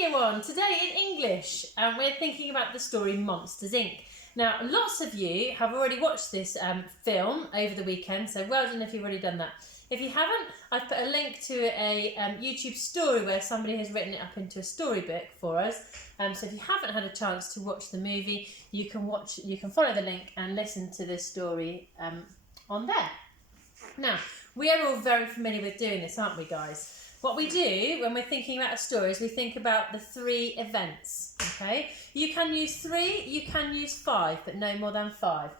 Year 1. Today in English, we're thinking about the story Monsters, Inc. Now, lots of you have already watched this film over the weekend, so well done if you've already done that. If you haven't, I've put a link to a YouTube story where somebody has written it up into a storybook for us. So if you haven't had a chance to watch the movie, you can follow the link and listen to this story on there. Now, we are all very familiar with doing this, aren't we, guys? What we do when we're thinking about a story is we think about the 3 events, okay? You can use 3, you can use 5, but no more than 5.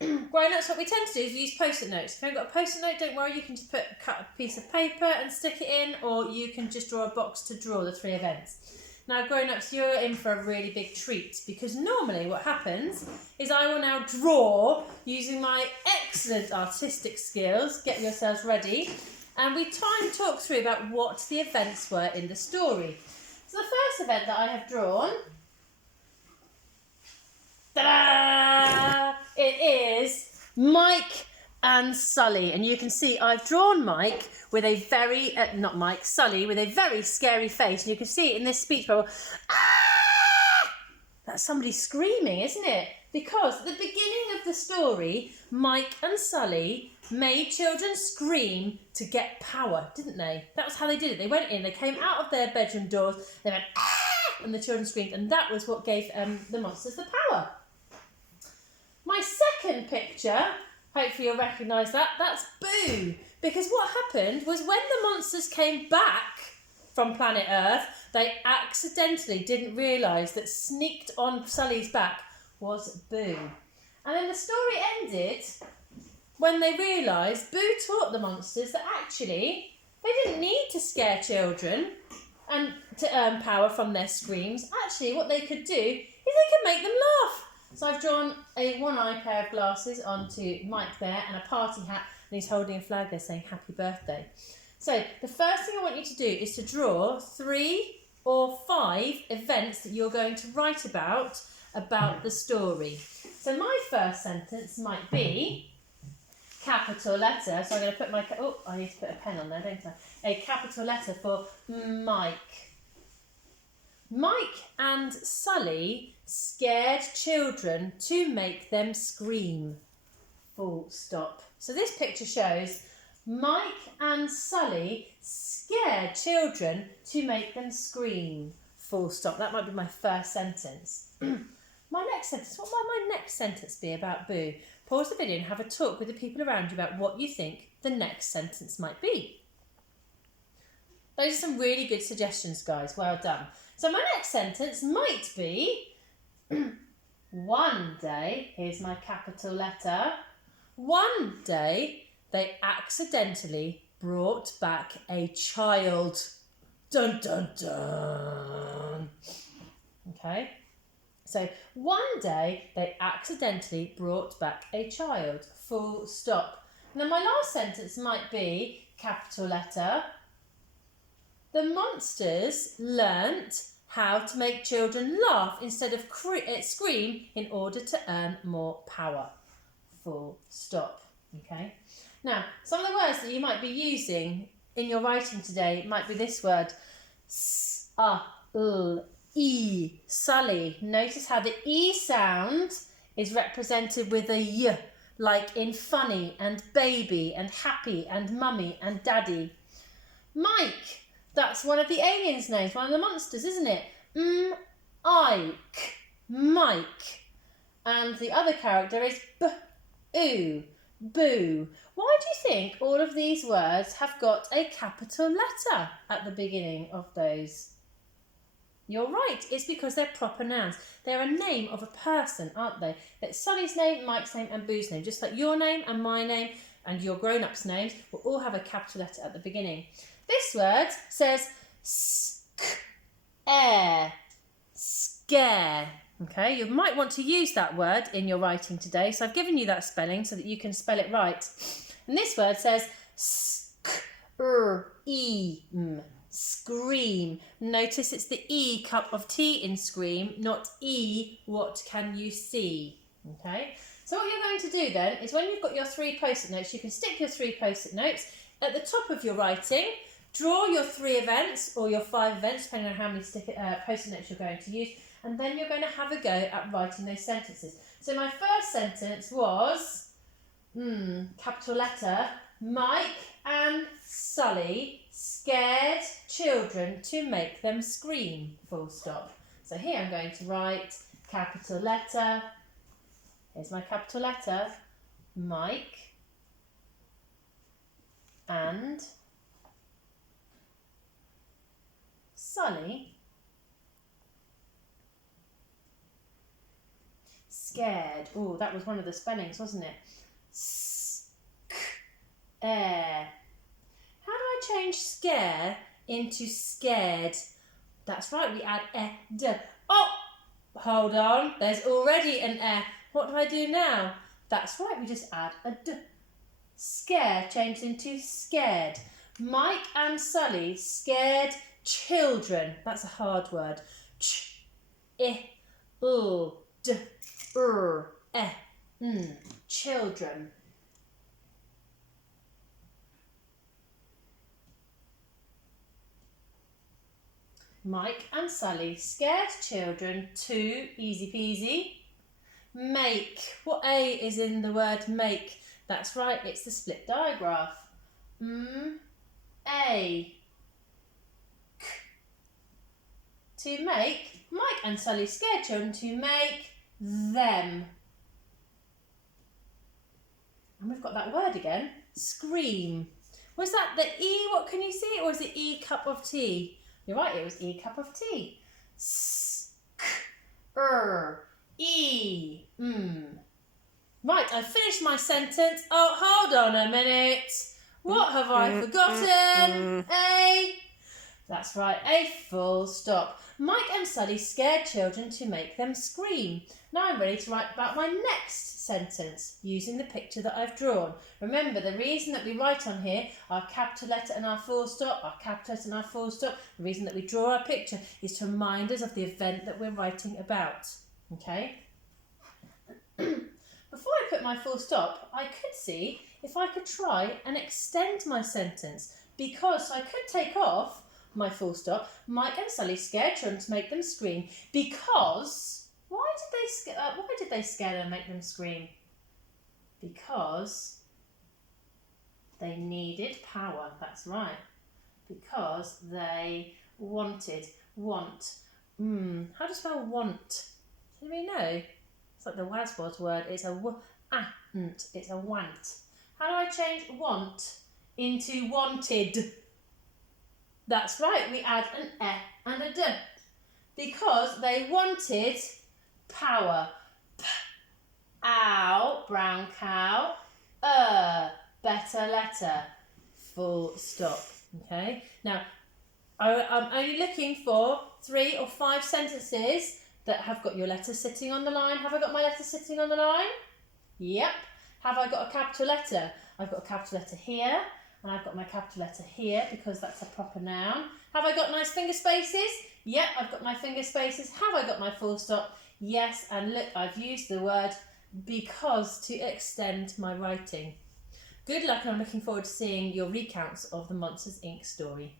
Grown-ups, what we tend to do is we use post-it notes. If you haven't got a post-it note, don't worry, you can just cut a piece of paper and stick it in, or you can just draw a box to draw the 3 events. Now, grown-ups, you're in for a really big treat, because normally what happens is I will now draw using my excellent artistic skills. Get yourselves ready. And we try and talk through about what the events were in the story. So the first event that I have drawn, ta-da! It is Mike and Sully. And you can see I've drawn Mike with a very, Sully with a very scary face. And you can see it in this speech bubble. Ah! That's somebody screaming, isn't it? Because at the beginning of the story, Mike and Sully made children scream to get power, didn't they? That was how they did it. They went in, they came out of their bedroom doors, they went, ah! And the children screamed, and that was what gave the monsters the power. My second picture, hopefully you'll recognise that, that's Boo. Because what happened was when the monsters came back from planet Earth, they accidentally didn't realise that sneaked on Sully's back was Boo. And then the story ended when they realised Boo taught the monsters that actually they didn't need to scare children and to earn power from their screams. Actually, what they could do is they could make them laugh. So I've drawn a one-eye pair of glasses onto Mike there and a party hat, and he's holding a flag there saying happy birthday. So the first thing I want you to do is to draw 3 or 5 events that you're going to write about the story. So my first sentence might be capital letter. So I'm going to put I need to put a pen on there, don't I? A capital letter for Mike. Mike and Sully scared children to make them scream. Full stop. So this picture shows Mike and Sully scared children to make them scream. Full stop. That might be my first sentence. My next sentence. What might my next sentence be about Boo? Pause the video and have a talk with the people around you about what you think the next sentence might be. Those are some really good suggestions, guys. Well done. So my next sentence might be one day, here's my capital letter, one day they accidentally brought back a child. Dun, dun, dun. Okay. So one day they accidentally brought back a child. Full stop. And then my last sentence might be capital letter. The monsters learnt how to make children laugh instead of scream in order to earn more power. Full stop. Okay. Now, some of the words that you might be using in your writing today might be this word, E, Sully. Notice how the E sound is represented with a Y, like in funny and baby and happy and mummy and daddy. Mike, that's one of the aliens' names, one of the monsters, isn't it? Ike, Mike. And the other character is B-oo, Boo. Why do you think all of these words have got a capital letter at the beginning of those? You're right, it's because they're proper nouns. They're a name of a person, aren't they? That's Sully's name, Mike's name and Boo's name. Just like your name and my name and your grown-ups' names will all have a capital letter at the beginning. This word says scare. Okay, you might want to use that word in your writing today. So I've given you that spelling so that you can spell it right. And this word says scream. Notice it's the E, cup of tea in scream, not E, what can you see? Okay, so what you're going to do then is when you've got your 3 post-it notes, you can stick your 3 post-it notes at the top of your writing. Draw your 3 events or your 5 events, depending on how many post-it notes you're going to use, and then you're going to have a go at writing those sentences. So my first sentence was, capital letter, Mike and Sully scared children to make them scream, full stop. So here I'm going to write capital letter, here's my capital letter, Mike and Sully scared. Oh, that was one of the spellings, wasn't it? Air. How do I change scare into scared? That's right, we add d. Oh, hold on, there's already an What do I do now? That's right, we just add a d. Scare changed into scared. Mike and Sully scared children. That's a hard word. Ch, I, u, d, children. Mike and Sully scared children to, easy peasy, make. What A is in the word make? That's right, it's the split digraph. A. K. To make. Mike and Sully scared children to make them. And we've got that word again, scream. Was that the E, what can you see? Or is it E cup of tea? You're right, it was E cup of tea. S, k, E. Right, I finished my sentence. Oh, hold on a minute. What have I forgotten? A. That's right, a full stop. Mike and Sully scared children to make them scream. Now I'm ready to write about my next sentence using the picture that I've drawn. Remember, the reason that we write on here our capital letter and our full stop, our capital letter and our full stop, the reason that we draw our picture is to remind us of the event that we're writing about. Okay? Before I put my full stop, I could see if I could try and extend my sentence, because I could take off my full stop. Mike and Sully scared children to make them scream because why did they scare them and make them scream? Because they needed power. That's right. Because they want. How do you spell want? Do you know? It's like the Waswas word. It's a w-a-nt. It's a want. How do I change want into wanted? That's right, we add an e and a d. Because they wanted power. P, ow, brown cow. Better letter. Full stop. Okay. Now, I'm only looking for 3 or 5 sentences that have got your letter sitting on the line. Have I got my letter sitting on the line? Yep. Have I got a capital letter? I've got a capital letter here. And I've got my capital letter here because that's a proper noun. Have I got nice finger spaces? Yep, I've got my finger spaces. Have I got my full stop? Yes, and look, I've used the word because to extend my writing. Good luck, and I'm looking forward to seeing your recounts of the Monsters Inc. story.